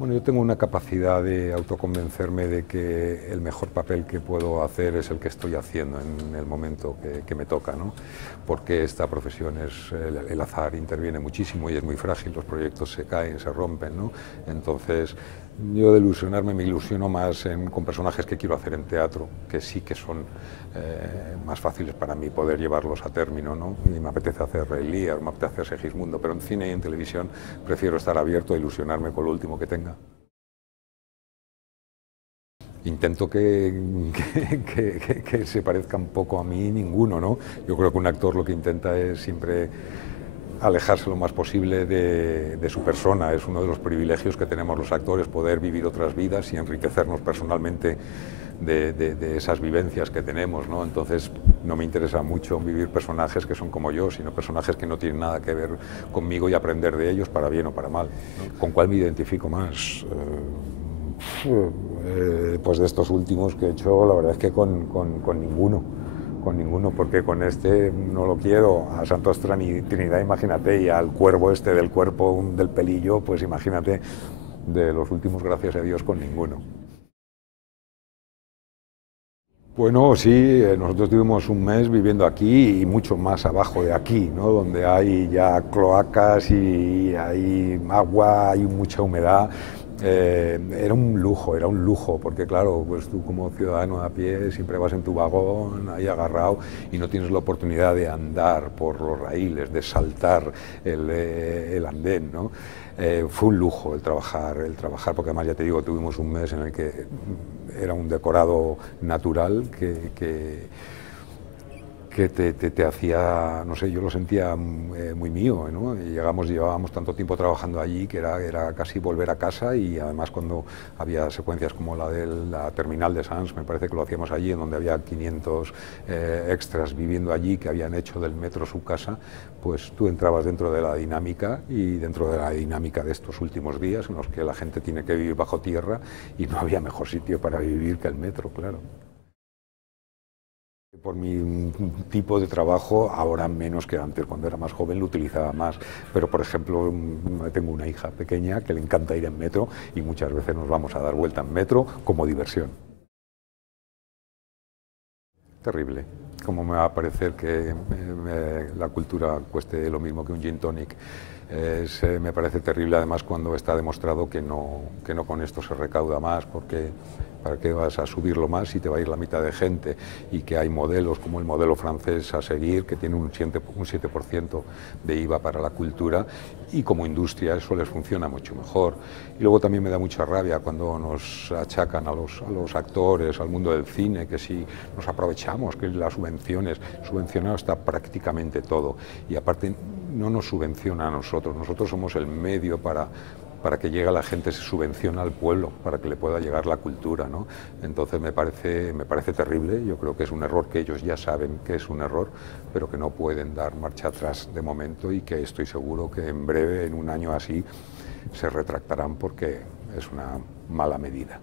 Bueno, yo tengo una capacidad de autoconvencerme de que el mejor papel que puedo hacer es el que estoy haciendo en el momento que me toca, ¿no? Porque esta profesión es, el azar interviene muchísimo y es muy frágil, los proyectos se caen, se rompen, ¿no? Entonces, yo de ilusionarme me ilusiono más con personajes que quiero hacer en teatro, que sí que son más fáciles para mí poder llevarlos a término, ¿no? Y me apetece hacer Rey Lear, me apetece hacer Segismundo, pero en cine y en televisión prefiero estar abierto a ilusionarme con lo último que tenga. Intento que se parezca un poco a mí ninguno, ¿no? Yo creo que un actor lo que intenta es siempre alejarse lo más posible de su persona. Es uno de los privilegios que tenemos los actores, poder vivir otras vidas y enriquecernos personalmente de esas vivencias que tenemos, ¿no? Entonces no me interesa mucho vivir personajes que son como yo, sino personajes que no tienen nada que ver conmigo y aprender de ellos para bien o para mal, ¿no? ¿Con cuál me identifico más? Pues de estos últimos que he hecho, la verdad es que con ninguno, porque con este no lo quiero. A Santos Trinidad, imagínate, y al cuervo este del cuerpo del pelillo, pues imagínate, de los últimos, gracias a Dios, con ninguno. Bueno, sí, nosotros tuvimos un mes viviendo aquí y mucho más abajo de aquí, ¿no? Donde hay ya cloacas y hay agua, hay mucha humedad. Era un lujo, porque claro, pues tú como ciudadano a pie siempre vas en tu vagón ahí agarrado y no tienes la oportunidad de andar por los raíles, de saltar el andén, ¿no? Fue un lujo el trabajar, porque además ya te digo, tuvimos un mes en el que era un decorado natural que te hacía, no sé, yo lo sentía muy mío, ¿no? Y llevábamos tanto tiempo trabajando allí que era casi volver a casa, y además cuando había secuencias como la de la terminal de Sants, me parece que lo hacíamos allí, en donde había 500 extras viviendo allí que habían hecho del metro su casa, pues tú entrabas dentro de la dinámica, y dentro de la dinámica de estos últimos días en los que la gente tiene que vivir bajo tierra, y no había mejor sitio para vivir que el metro, claro. Por mi tipo de trabajo, ahora menos que antes. Cuando era más joven lo utilizaba más, pero por ejemplo tengo una hija pequeña que le encanta ir en metro y muchas veces nos vamos a dar vuelta en metro como diversión. Terrible. ¿Cómo me va a parecer que la cultura cueste lo mismo que un gin tonic? Me parece terrible, además, cuando está demostrado que no con esto se recauda más, porque ¿para qué vas a subirlo más si te va a ir la mitad de gente? Y que hay modelos como el modelo francés a seguir, que tiene un 7% de IVA para la cultura, y como industria eso les funciona mucho mejor. Y luego también me da mucha rabia cuando nos achacan a los actores, al mundo del cine, que si nos aprovechamos, que las subvencionado está prácticamente todo, y aparte no nos subvenciona a nosotros somos el medio para que llegue la gente, se subvenciona al pueblo para que le pueda llegar la cultura, ¿no? Entonces me parece terrible. Yo creo que es un error que ellos ya saben que es un error, pero que no pueden dar marcha atrás de momento, y que estoy seguro que en breve, en un año así, se retractarán, porque es una mala medida.